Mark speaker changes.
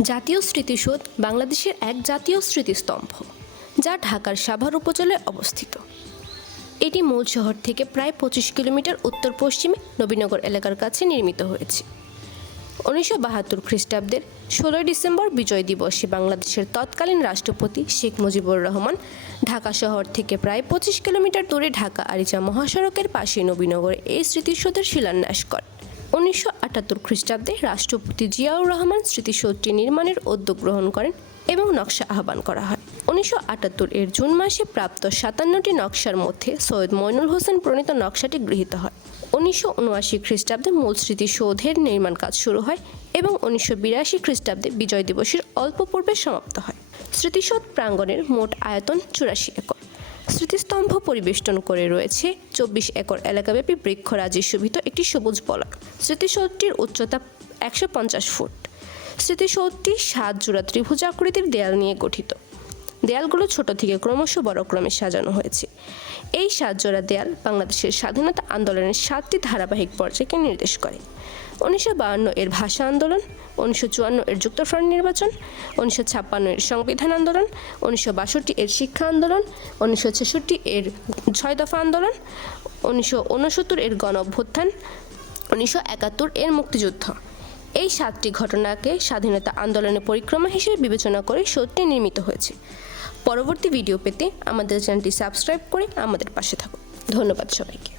Speaker 1: জাতীয় স্মৃতিসৌধ বাংলাদেশের এক জাতীয় স্মৃতিস্তম্ভ, যা ঢাকার সাভার উপজেলায় অবস্থিত। এটি মূল শহর থেকে প্রায় পঁচিশ কিলোমিটার উত্তর পশ্চিমে নবীনগর এলাকার কাছে নির্মিত হয়েছে। উনিশশো বাহাত্তর খ্রিস্টাব্দের ষোলোই ডিসেম্বর বিজয় দিবসে বাংলাদেশের তৎকালীন রাষ্ট্রপতি শেখ মুজিবুর রহমান ঢাকা শহর থেকে প্রায় পঁচিশ কিলোমিটার দূরে ঢাকা আরিচা মহাসড়কের পাশে নবীনগরে এই স্মৃতিসৌধের শিলান্যাস করেন। উনিশশো আটাত্তর খ্রিস্টাব্দে রাষ্ট্রপতি জিয়াউর রহমান স্মৃতিসৌধটি নির্মাণের উদ্যোগ গ্রহণ করেন এবং নকশা আহ্বান করা হয়। উনিশশো আটাত্তর এর জুন মাসে প্রাপ্ত সাতান্নটি নকশার মধ্যে সৈয়দ মইনুল হোসেন প্রণীত নকশাটি গৃহীত হয়। উনিশশো উনআশি খ্রিস্টাব্দে মূল স্মৃতিসৌধের নির্মাণ কাজ শুরু হয় এবং উনিশশো বিরাশি খ্রিস্টাব্দে বিজয় দিবসের অল্প পূর্বে সমাপ্ত হয়। স্মৃতিসৌধ প্রাঙ্গণের মোট আয়তন চুরাশি একর। স্মৃতিস্তম্ভ পরিবেষ্টন করে রয়েছে চব্বিশ একর এলাকাব্যাপী বৃক্ষরাজি শোভিত একটি সবুজ বলক। স্মৃতিসৌধটির উচ্চতা একশো পঞ্চাশ ফুট। স্মৃতিসৌধটি সাত জোড়া ত্রিভুজ আকৃতির দেয়াল নিয়ে গঠিত। দেয়ালগুলো ছোট থেকে ক্রমশ বড় ক্রমে সাজানো হয়েছে। এই সাত জোড়া দেয়াল বাংলাদেশের স্বাধীনতা আন্দোলনের সাতটি ধারাবাহিক পর্যায়কে নির্দেশ করে। উনিশশো বাহান্ন এর ভাষা আন্দোলন, উনিশশো চুয়ান্ন এর যুক্তফ্রন্ট নির্বাচন, উনিশশো ছাপ্পান্ন এর সংবিধান আন্দোলন, উনিশশো বাষট্টি এর শিক্ষা আন্দোলন, উনিশশো ছেষট্টি এর ছয় দফা আন্দোলন, উনিশশো উনসত্তর এর গণ অভ্যুত্থান উনিশশো একাত্তর এর মুক্তিযুদ্ধ। এই সাতটি ঘটনাকে স্বাধীনতা আন্দোলনের পরিক্রমা হিসেবে বিবেচনা করে সত্যি নির্মিত হয়েছে। পরবর্তী ভিডিও পেতে আমাদের চ্যানেলটি সাবস্ক্রাইব করে আমাদের পাশে থাকুন। ধন্যবাদ সবাইকে।